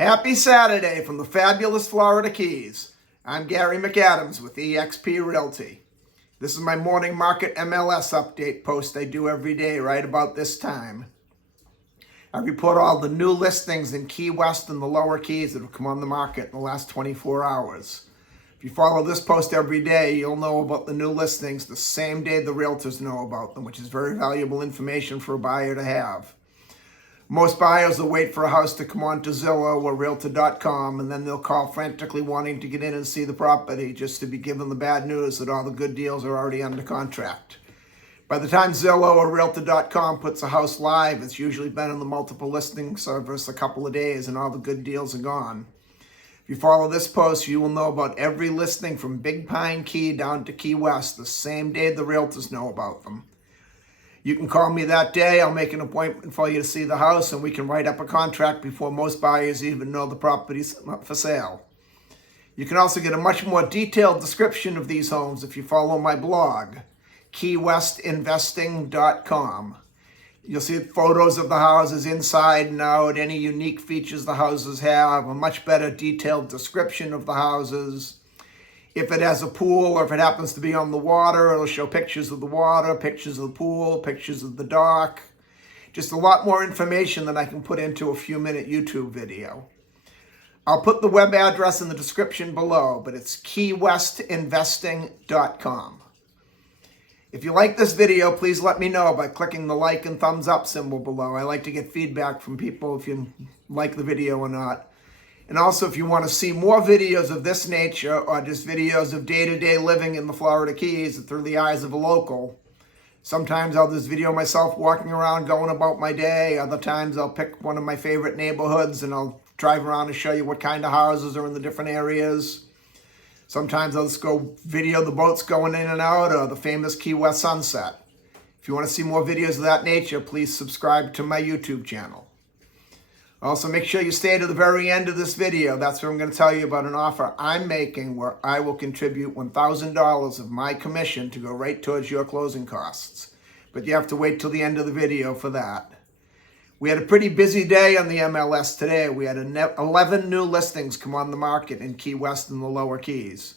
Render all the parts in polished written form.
Happy Saturday from the fabulous Florida Keys. I'm Gary McAdams with eXp Realty. This is my morning market MLS update post I do every day right about this time. I report all the new listings in Key West and the Lower Keys that have come on the market in the last 24 hours. If you follow this post every day, you'll know about the new listings the same day the realtors know about them, which is very valuable information for a buyer to have. Most buyers will wait for a house to come on to Zillow or Realty.com, and then they'll call frantically wanting to get in and see the property just to be given the bad news that all the good deals are already under contract. By the time Zillow or Realty.com puts a house live, it's usually been in the multiple listing service a couple of days and all the good deals are gone. If you follow this post, you will know about every listing from Big Pine Key down to Key West the same day the realtors know about them. You can call me that day. I'll make an appointment for you to see the house, and we can write up a contract before most buyers even know the property's up for sale. You can also get a much more detailed description of these homes if you follow my blog, keywestinvesting.com. You'll see photos of the houses inside and out, any unique features the houses have, a much better detailed description of the houses. If it has a pool or if it happens to be on the water, it'll show pictures of the water, pictures of the pool, pictures of the dock. Just a lot more information than I can put into a few-minute YouTube video. I'll put the web address in the description below, but it's keywestinvesting.com. If you like this video, please let me know by clicking the like and thumbs up symbol below. I like to get feedback from people if you like the video or not. And also, if you want to see more videos of this nature or just videos of day-to-day living in the Florida Keys through the eyes of a local, sometimes I'll just video myself walking around going about my day. Other times I'll pick one of my favorite neighborhoods and I'll drive around and show you what kind of houses are in the different areas. Sometimes I'll just go video the boats going in and out or the famous Key West sunset. If you want to see more videos of that nature, please subscribe to my YouTube channel. Also, make sure you stay to the very end of this video. That's where I'm going to tell you about an offer I'm making where I will contribute $1,000 of my commission to go right towards your closing costs. But you have to wait till the end of the video for that. We had a pretty busy day on the MLS today. We had 11 new listings come on the market in Key West and the Lower Keys.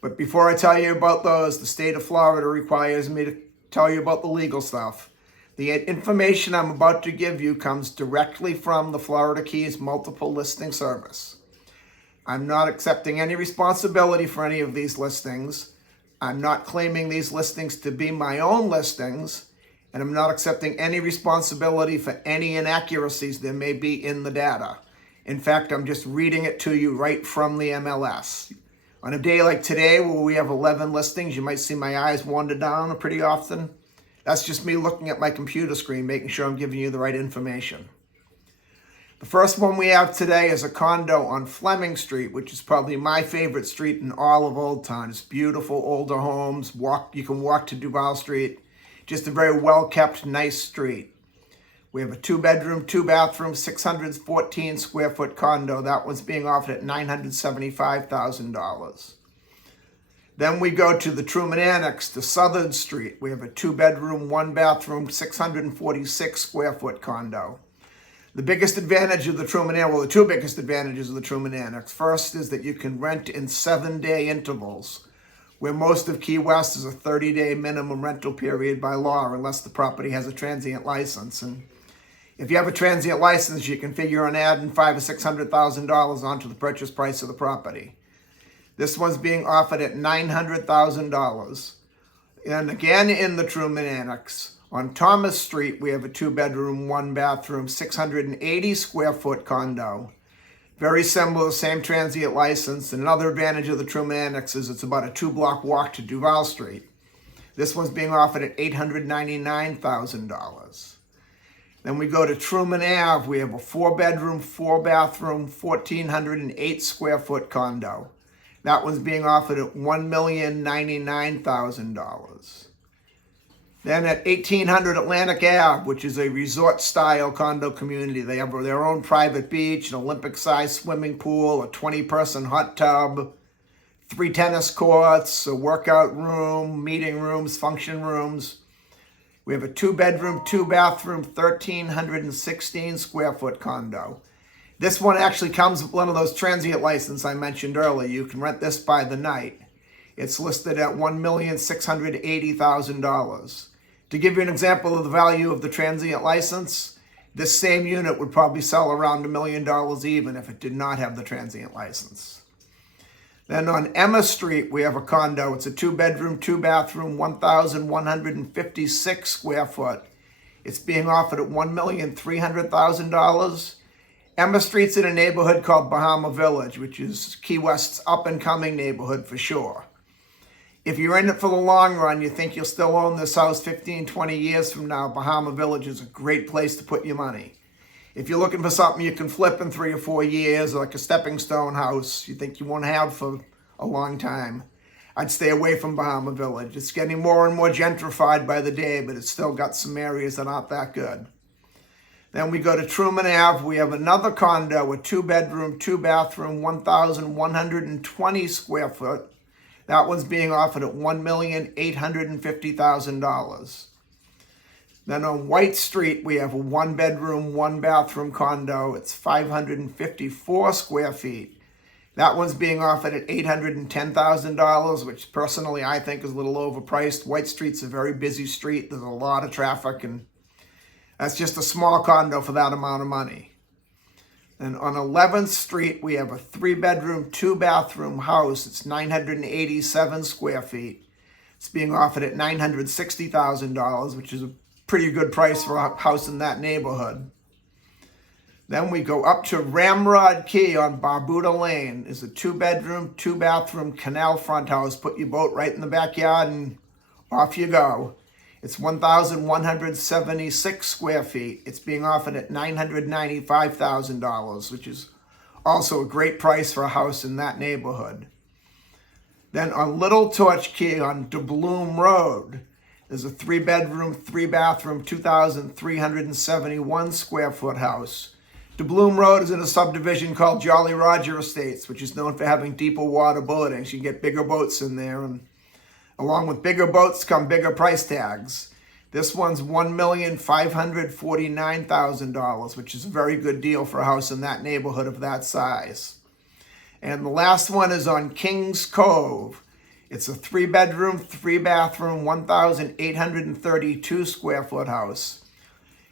But before I tell you about those, the state of Florida requires me to tell you about the legal stuff. The information I'm about to give you comes directly from the Florida Keys Multiple Listing Service. I'm not accepting any responsibility for any of these listings. I'm not claiming these listings to be my own listings, and I'm not accepting any responsibility for any inaccuracies there may be in the data. In fact, I'm just reading it to you right from the MLS. On a day like today where we have 11 listings, you might see my eyes wander down pretty often. That's just me looking at my computer screen, making sure I'm giving you the right information. The first one we have today is a condo on Fleming Street, which is probably my favorite street in all of Old Town. It's beautiful, older homes. You can walk to Duval Street. Just a very well-kept, nice street. We have a 2-bedroom, 2-bathroom, 614 square foot condo. That one's being offered at $975,000. Then we go to the Truman Annex to Southern Street. We have a 2-bedroom, 1-bathroom, 646 square foot condo. The biggest advantage of the Truman Annex, well, the two biggest advantages of the Truman Annex. First is that you can rent in 7-day intervals, where most of Key West is a 30-day minimum rental period by law, unless the property has a transient license. And if you have a transient license, you can figure on adding $500,000 or $600,000 onto the purchase price of the property. This one's being offered at $900,000. And again, in the Truman Annex, on Thomas Street, we have a 2-bedroom, 1-bathroom, 680 square foot condo. Very similar, same transient license. And another advantage of the Truman Annex is it's about a 2-block walk to Duval Street. This one's being offered at $899,000. Then we go to Truman Ave. We have a 4-bedroom, 4-bathroom, 1,408 square foot condo. That one's being offered at $1,099,000. Then at 1800 Atlantic Ave, which is a resort-style condo community, they have their own private beach, an Olympic-sized swimming pool, a 20-person hot tub, 3 tennis courts, a workout room, meeting rooms, function rooms. We have a 2-bedroom, 2-bathroom, 1,316 square foot condo. This one actually comes with one of those transient licenses I mentioned earlier. You can rent this by the night. It's listed at $1,680,000. To give you an example of the value of the transient license, this same unit would probably sell around $1 million even if it did not have the transient license. Then on Emma Street, we have a condo. It's a 2-bedroom, 2-bathroom, 1,156 square foot. It's being offered at $1,300,000. Emma Street's in a neighborhood called Bahama Village, which is Key West's up-and-coming neighborhood for sure. If you're in it for the long run, you think you'll still own this house 15, 20 years from now, Bahama Village is a great place to put your money. If you're looking for something you can flip in 3 or 4 years, like a stepping stone house you think you won't have for a long time, I'd stay away from Bahama Village. It's getting more and more gentrified by the day, but it's still got some areas that aren't that good. Then we go to Truman Ave. We have another condo, a 2-bedroom, 2-bathroom, 1,120 square foot. That one's being offered at $1,850,000. Then on White Street, we have a 1-bedroom, 1-bathroom condo. It's 554 square feet. That one's being offered at $810,000, which personally I think is a little overpriced. White Street's a very busy street. There's a lot of traffic, and that's just a small condo for that amount of money. And on 11th Street, we have a 3-bedroom, 2-bathroom house. It's 987 square feet. It's being offered at $960,000, which is a pretty good price for a house in that neighborhood. Then we go up to Ramrod Key on Barbuda Lane. It's a 2-bedroom, 2-bathroom canal front house. Put your boat right in the backyard and off you go. It's 1,176 square feet. It's being offered at $995,000, which is also a great price for a house in that neighborhood. Then on Little Torch Key on DeBloom Road, there's a 3-bedroom, 3-bathroom, 2,371 square foot house. DeBloom Road is in a subdivision called Jolly Roger Estates, which is known for having deeper water boatings. You can get bigger boats in there, and along with bigger boats come bigger price tags. This one's $1,549,000, which is a very good deal for a house in that neighborhood of that size. And the last one is on Kings Cove. It's a 3-bedroom, 3-bathroom, 1,832 square foot house.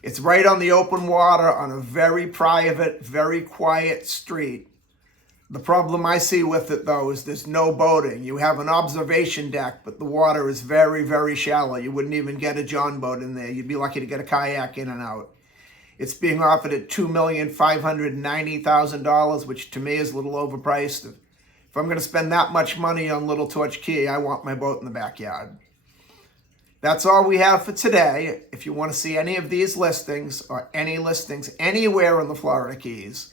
It's right on the open water on a very private, very quiet street. The problem I see with it, though, is there's no boating. You have an observation deck, but the water is very, very shallow. You wouldn't even get a john boat in there. You'd be lucky to get a kayak in and out. It's being offered at $2,590,000, which to me is a little overpriced. If I'm going to spend that much money on Little Torch Key, I want my boat in the backyard. That's all we have for today. If you want to see any of these listings or any listings anywhere in the Florida Keys,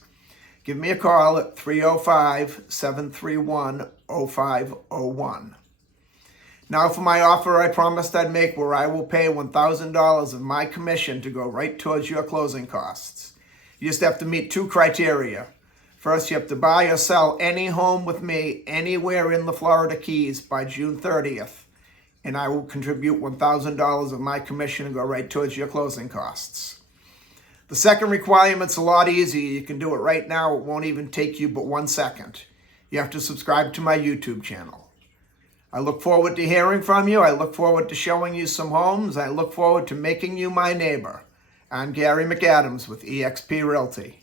give me a call at 305-731-0501. Now for my offer I promised I'd make, where I will pay $1,000 of my commission to go right towards your closing costs. You just have to meet 2 criteria. First, you have to buy or sell any home with me anywhere in the Florida Keys by June 30th, and I will contribute $1,000 of my commission and go right towards your closing costs. The second requirement's a lot easier. You can do it right now. It won't even take you but 1 second. You have to subscribe to my YouTube channel. I look forward to hearing from you. I look forward to showing you some homes. I look forward to making you my neighbor. I'm Gary McAdams with eXp Realty.